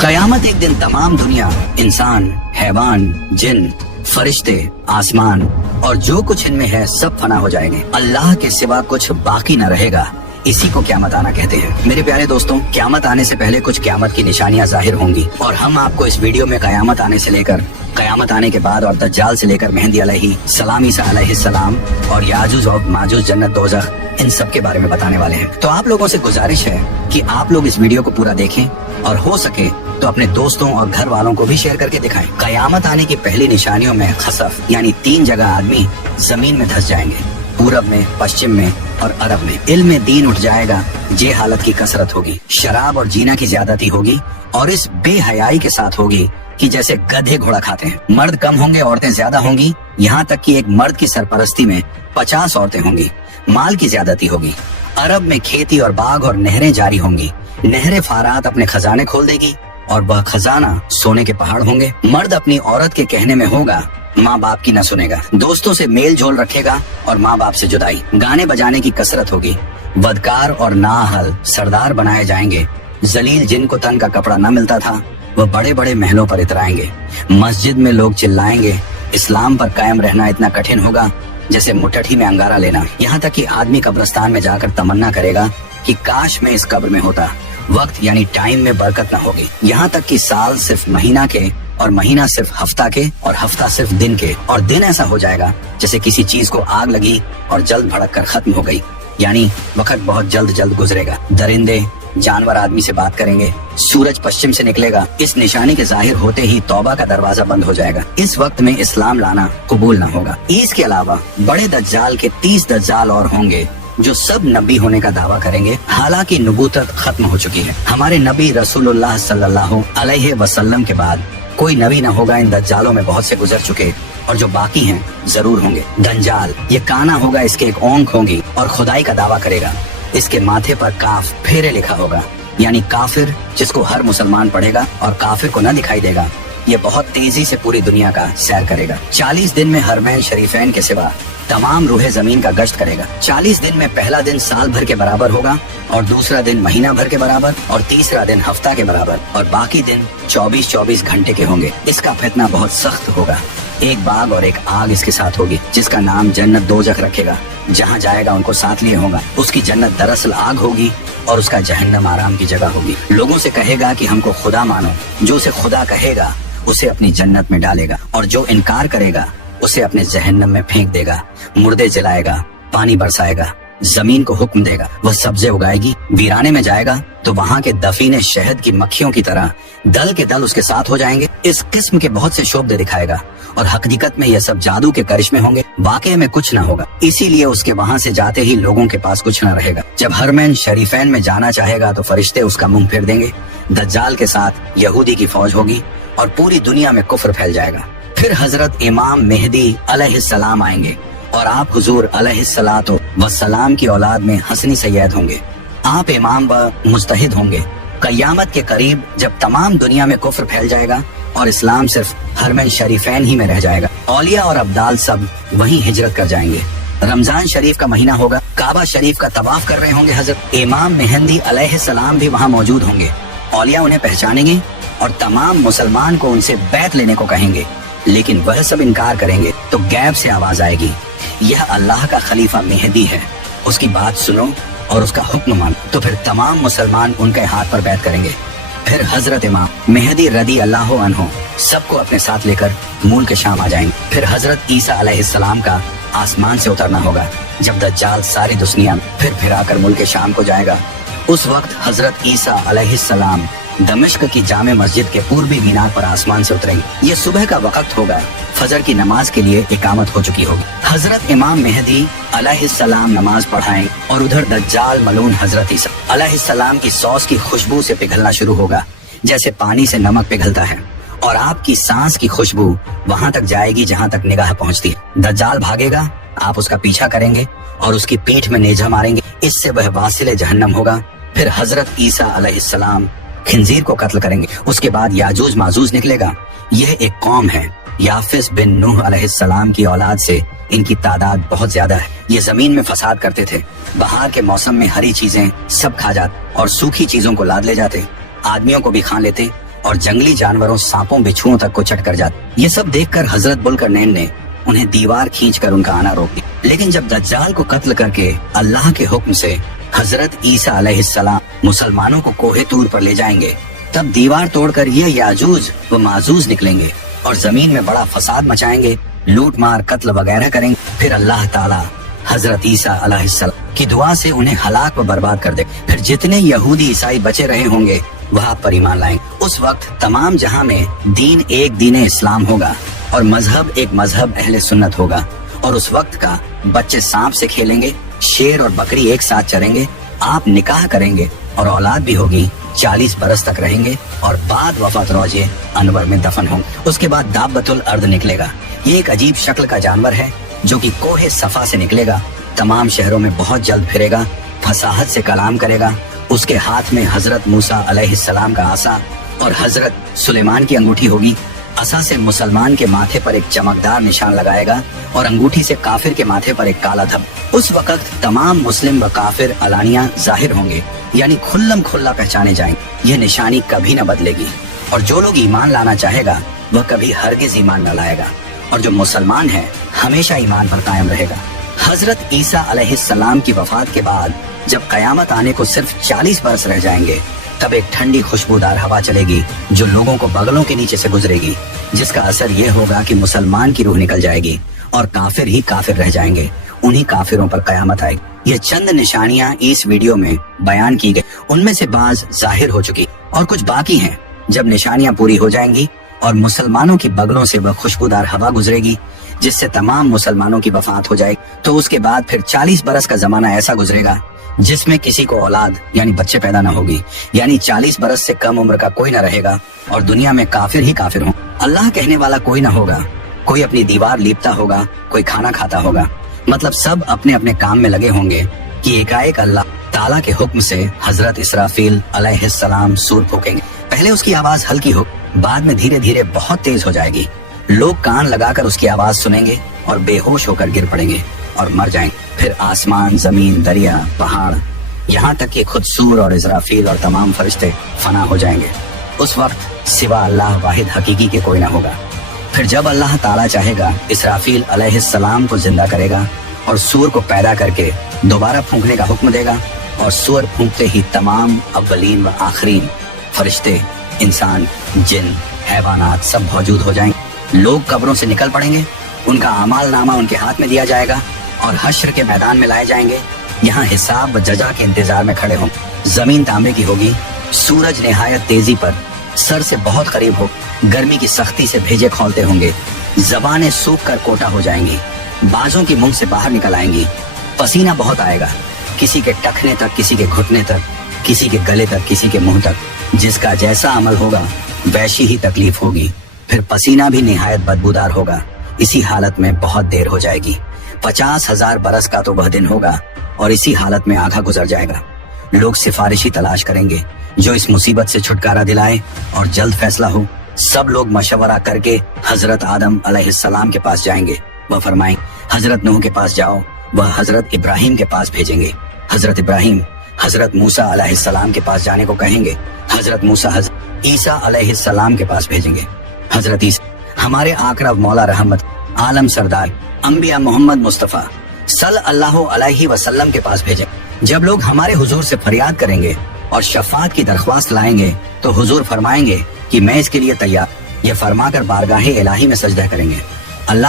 कयामत एक दिन तमाम दुनिया, इंसान, हैवान, जिन, फरिश्ते, आसमान और जो कुछ इनमें है सब फना हो जाएंगे। अल्लाह के सिवा कुछ बाकी न रहेगा। इसी को क़यामत आना कहते हैं। मेरे प्यारे दोस्तों, क़यामत आने से पहले कुछ क़यामत की निशानियां जाहिर होंगी और हम आपको इस वीडियो में क़यामत आने से लेकर क़यामत आने के बाद और दज्जाल से लेकर मेहदी अलैहिस्सलाम, ईसा अलैहिस्सलाम और याजूज और माजूज, जन्नत, दोज़ख, इन सब के बारे में बताने वाले हैं। तो आप लोगों से गुजारिश है कि आप लोग इस वीडियो को पूरा देखें और हो सके तो अपने दोस्तों और घर वालों को भी शेयर करके दिखाएं। कयामत आने की पहली निशानियों में खसफ यानी 3 जगह आदमी जमीन में धंस जाएंगे, पूरब में, पश्चिम में और अरब में। इल्म में दीन उठ जाएगा, जे हालत की कसरत होगी, शराब और जीना की ज्यादती होगी और इस बेहयाई के साथ होगी कि जैसे गधे घोड़ा खाते हैं। मर्द कम होंगे, औरतें ज्यादा होंगी, यहाँ तक कि एक मर्द की सरपरस्ती में 50 औरतें होंगी। माल की ज्यादती होगी। अरब में खेती और बाग और नहरें जारी होंगी। नहरें फारात अपने खजाने खोल देगी और वह खजाना सोने के पहाड़ होंगे। मर्द अपनी औरत के कहने में होगा, माँ बाप की न सुनेगा। दोस्तों से मेल जोल रखेगा और माँ बाप से जुदाई। गाने बजाने की कसरत होगी। बदकार और नाअहल सरदार बनाए जाएंगे। जलील जिनको तन का कपड़ा न मिलता था वह बड़े बड़े महलों पर इतराएंगे। मस्जिद में लोग चिल्लाएंगे। इस्लाम पर कायम रहना इतना कठिन होगा जैसे मुट्ठी में अंगारा लेना। यहाँ तक कि आदमी कब्रिस्तान में जाकर तमन्ना करेगा कि काश मैं इस कब्र में होता। वक्त यानी टाइम में बरकत न होगी। यहाँ तक कि साल सिर्फ महीना के और महीना सिर्फ हफ्ता के और हफ्ता सिर्फ दिन के और दिन ऐसा हो जाएगा जैसे किसी चीज को आग लगी और जल्द भड़क कर खत्म हो गई। यानी वक्त बहुत जल्द गुजरेगा। दरिंदे, जानवर आदमी से बात करेंगे। सूरज पश्चिम से निकलेगा। इस निशानी के जाहिर होते ही तौबा का दरवाजा बंद हो जाएगा। इस वक्त में इस्लाम लाना कबूल न होगा। इसके अलावा बड़े दज्जाल के 30 दज्जाल और होंगे जो सब नबी होने का दावा करेंगे। हालांकि नबूवत खत्म हो चुकी है। हमारे नबी रसूलुल्लाह सल्लल्लाहु अलैहि वसल्लम के बाद कोई नबी न होगा। इन दज्जालों में बहुत से गुजर चुके और जो बाकी हैं जरूर होंगे। दंजाल ये काना होगा, इसके एक ओंख होंगी और खुदाई का दावा करेगा। इसके माथे पर काफ फेरे लिखा होगा, यानी काफिर जिसको हर मुसलमान पढ़ेगा और काफिर को न दिखाई देगा। ये बहुत तेजी से पूरी दुनिया का सैर करेगा। 40 दिन में हरमैन शरीफैन के सिवा तमाम रूहे जमीन का गश्त करेगा। 40 दिन में पहला दिन साल भर के बराबर होगा और दूसरा दिन महीना भर के बराबर और तीसरा दिन हफ्ता के बराबर और बाकी दिन 24-24 घंटे के होंगे। इसका फितना बहुत सख्त होगा। एक बाग और एक आग इसके साथ होगी जिसका नाम जन्नत दोज़ख रखेगा। जहाँ जाएगा उनको साथ लिए होगा। उसकी जन्नत दरअसल आग होगी और उसका जहन्नम आराम की जगह होगी। लोगों से कहेगा कि हमको खुदा मानो। जो उसे खुदा कहेगा उसे अपनी जन्नत में डालेगा और जो इनकार करेगा उसे अपने जहन्नम में फेंक देगा। मुर्दे जलाएगा, पानी बरसाएगा, जमीन को हुक्म देगा, वह सब्जे उगाएगी। वीराने में जाएगा तो वहाँ के दफीने शहद की मक्खियों की तरह दल के दल उसके साथ हो जाएंगे। इस किस्म के बहुत से शोबदे दिखाएगा और हकीकत में यह सब जादू के करिश्मे होंगे। वाकई में कुछ न होगा। इसीलिए उसके वहाँ से जाते ही लोगों के पास कुछ न रहेगा। जब हरमैन शरीफैन में जाना चाहेगा तो फरिश्ते उसका मुंह फेर देंगे। दज्जाल के साथ यहूदी की फौज होगी और पूरी दुनिया में कुफ्र फैल जाएगा। फिर हजरत इमाम मेहदी अलैहिस्सलाम आएंगे और आप हुजूर अलैहिस्सलातो वस्सलाम की औलाद में हसनी सैयद होंगे। आप इमाम व मुज्तहिद होंगे। कयामत के करीब जब तमाम दुनिया में कुफ्र फैल जाएगा और इस्लाम सिर्फ हरमैन शरीफैन ही में रह जाएगा। औलिया और अब्दाल सब वहीं हिजरत कर जाएंगे। रमजान शरीफ का महीना होगा। काबा शरीफ का तवाफ कर रहे होंगे। हजरत इमाम मेहदी अलैहिस्सलाम भी वहाँ मौजूद होंगे। औलिया उन्हें पहचानेंगे और तमाम मुसलमान को उनसे बैत लेने को कहेंगे, लेकिन वह सब इनकार करेंगे तो गैब से आवाज आएगी, यह अल्लाह का खलीफा मेहदी है, उसकी बात सुनो और उसका हुक्म मानो। तो फिर तमाम मुसलमान उनके हाथ पर बैत करेंगे। फिर हजरत इमाम मेहदी रदी अल्लाह अन्हु सबको अपने साथ लेकर मूल के शाम आ जाएंगे। फिर हजरत ईसा अलैहिस्सलाम का आसमान से उतरना होगा। जब दज्जाल सारी दुनिया फिर आकर मुल्क के शाम को जाएगा, उस वक्त हजरत ईसा अलैहिस्सलाम दमिश्क की जामे मस्जिद के पूर्वी मीनार पर आसमान से उतरेंगे। ये सुबह का वक्त होगा। फजर की नमाज के लिए इकामत हो चुकी होगी। हजरत इमाम मेहदी अलैहिस्सलाम नमाज पढ़ाएं और उधर दज्जाल मलून हजरत ईसा अलैहिस्सलाम की सॉस की खुशबू से पिघलना शुरू होगा जैसे पानी से नमक पिघलता है और आपकी सांस की खुशबू वहाँ तक जाएगी जहाँ तक निगाह पहुँचती है। दज्जाल भागेगा, आप उसका पीछा करेंगे और उसकी पीठ में नेजा मारेंगे। इससे वह वासिले जहन्नम होगा। फिर हजरत ईसा अलैहिस्सलाम खिंजीर को कत्ल करेंगे। उसके बाद याजूज माजूज निकलेगा। यह एक कौम है। याफिस बिन नूह अलैहिस्सलाम की औलाद से इनकी तादाद बहुत ज्यादा है। ये जमीन में फसाद करते थे। बहार के मौसम में हरी चीजें सब खा जाते और सूखी चीजों को लाद ले जाते। आदमियों को भी खा लेते اور جنگلی جانوروں سانپوں بچھوؤں تک کو چٹ کر جاتے. یہ سب دیکھ کر حضرت بلقرنین نے انہیں دیوار کھینچ کر ان کا آنا روک دیا. لیکن جب دجال کو قتل کر کے اللہ کے حکم سے حضرت عیسیٰ علیہ السلام مسلمانوں کو کوہ طور پر لے جائیں گے, تب دیوار توڑ کر یہ یاجوج و ماجوج نکلیں گے اور زمین میں بڑا فساد مچائیں گے, لوٹ مار قتل وغیرہ کریں گے. پھر اللہ تعالیٰ حضرت عیسیٰ علیہ السلام کی دعا سے انہیں ہلاک و برباد کر دے. پھر جتنے یہودی عیسائی بچے رہے ہوں گے وہ آپ پر ایمان لائیں. اس وقت تمام جہاں میں دین ایک دین اسلام ہوگا اور مذہب ایک مذہب اہل سنت ہوگا. اور اس وقت کا بچے سانپ سے کھیلیں گے, شیر اور بکری ایک ساتھ چریں گے, آپ نکاح کریں گے اور اولاد بھی ہوگی, 40 برس تک رہیں گے اور بعد وفات روز انور میں دفن ہوں. اس کے بعد دابۃ الارض نکلے گا. یہ ایک عجیب شکل کا جانور ہے جو کہ کوہ صفا سے نکلے گا, تمام شہروں میں بہت جلد پھرے گا, فصاحت سے کلام کرے گا. اس کے ہاتھ میں حضرت موسیٰ علیہ السلام کا عصا اور حضرت سلیمان کی انگوٹھی ہوگی. عصا سے مسلمان کے ماتھے پر ایک چمکدار نشان لگائے گا اور انگوٹھی سے کافر کے ماتھے پر ایک کالا دھب. اس وقت تمام مسلم و کافر علانیہ ظاہر ہوں گے, یعنی کھلم کھلا پہچانے جائیں. یہ نشانی کبھی نہ بدلے گی اور جو لوگ ایمان لانا چاہے گا وہ کبھی ہرگز ایمان نہ لائے گا, اور جو مسلمان ہے ہمیشہ ایمان پر قائم رہے گا. حضرت عیسیٰ علیہ السلام کی وفات کے بعد جب قیامت آنے کو صرف 40 برس رہ جائیں گے, تب ایک ٹھنڈی خوشبودار ہوا چلے گی جو لوگوں کو بغلوں کے نیچے سے گزرے گی, جس کا اثر یہ ہوگا کہ مسلمان کی روح نکل جائے گی اور کافر ہی کافر رہ جائیں گے. انہی کافروں پر قیامت آئے گی. یہ چند نشانیاں اس ویڈیو میں بیان کی گئی, ان میں سے بعض ظاہر ہو چکی اور کچھ باقی ہیں. جب نشانیاں پوری ہو جائیں گی اور مسلمانوں کی بغلوں سے وہ خوشبودار ہوا گزرے گی جس سے تمام مسلمانوں کی وفات ہو جائے گی, تو اس کے بعد پھر 40 برس کا زمانہ ایسا گزرے گا جس میں کسی کو اولاد یعنی بچے پیدا نہ ہوگی, یعنی 40 برس سے کم عمر کا کوئی نہ رہے گا اور دنیا میں کافر ہی کافر ہوں. اللہ کہنے والا کوئی نہ ہوگا, کوئی اپنی دیوار لیپتا ہوگا, کوئی کھانا کھاتا ہوگا. مطلب سب اپنے اپنے کام میں لگے ہوں گے کہ ایک اللہ تعالیٰ کے حکم سے حضرت اسرافیل علیہ السلام سور پھونکیں گے. پہلے اس کی آواز ہلکی ہو, بعد میں دھیرے دھیرے بہت تیز ہو جائے گی. لوگ کان لگا کر اس کی آواز سنیں گے اور بے ہوش ہو کر گر پڑیں گے اور مر جائیں گے. پھر آسمان, زمین, دریا, پہاڑ, یہاں تک کہ خود سور اور اسرافیل اور تمام فرشتے فنا ہو جائیں گے. اس وقت سوا اللہ واحد حقیقی کے کوئی نہ ہوگا. پھر جب اللہ تعالیٰ چاہے گا اسرافیل علیہ السلام کو زندہ کرے گا اور سور کو پیدا کر کے دوبارہ پھونکنے کا حکم دے گا, اور سور پھونکتے ہی تمام اولین و آخرین فرشتے, انسان, جن, حیوانات سب موجود ہو جائیں گے. لوگ قبروں سے نکل پڑیں گے, ان کا اعمال نامہ ان کے ہاتھ میں دیا جائے گا اور حشر کے میدان میں لائے جائیں گے. یہاں حساب و جزا کے انتظار میں کھڑے ہوں. زمین تانبے کی ہوگی, سورج نہایت تیزی پر سر سے بہت قریب ہو, گرمی کی سختی سے بھیجے کھولتے ہوں گے. زبانیں سوکھ کر کوٹا ہو جائیں گی, بازوں کی منہ سے باہر نکل آئیں گی. پسینہ بہت آئے گا, کسی کے ٹخنے تک, کسی کے گھٹنے تک, کسی کے گلے تک, کسی کے منہ تک. جس کا جیسا عمل ہوگا ویسی ہی تکلیف ہوگی. پھر پسینہ بھی نہایت بدبودار ہوگا. اسی حالت میں بہت دیر ہو جائے گی. 50,000 برس کا تو وہ دن ہوگا اور اسی حالت میں آدھا گزر جائے گا. لوگ سفارشی تلاش کریں گے جو اس مصیبت سے چھٹکارا دلائے اور جلد فیصلہ ہو. سب لوگ مشورہ کر کے حضرت آدم علیہ السلام کے پاس جائیں گے. وہ فرمائیں حضرت نوح کے پاس جاؤ, وہ حضرت ابراہیم کے پاس بھیجیں گے. حضرت ابراہیم حضرت موسیٰ علیہ السلام کے پاس جانے کو کہیں گے. حضرت موسیٰ حضرت عیسیٰ علیہ السلام کے پاس بھیجیں گے. حضرت عیسیٰ ہمارے آقا مولا رحمت عالم سردار انبیاء محمد مصطفیٰ صلی اللہ علیہ وسلم کے پاس بھیجیں. جب لوگ ہمارے حضور سے فریاد کریں گے اور شفاعت کی درخواست لائیں گے تو حضور فرمائیں گے کہ میں اس کے لیے تیار. یہ فرما کر بارگاہ الہی میں سجدہ کریں گے. اللہ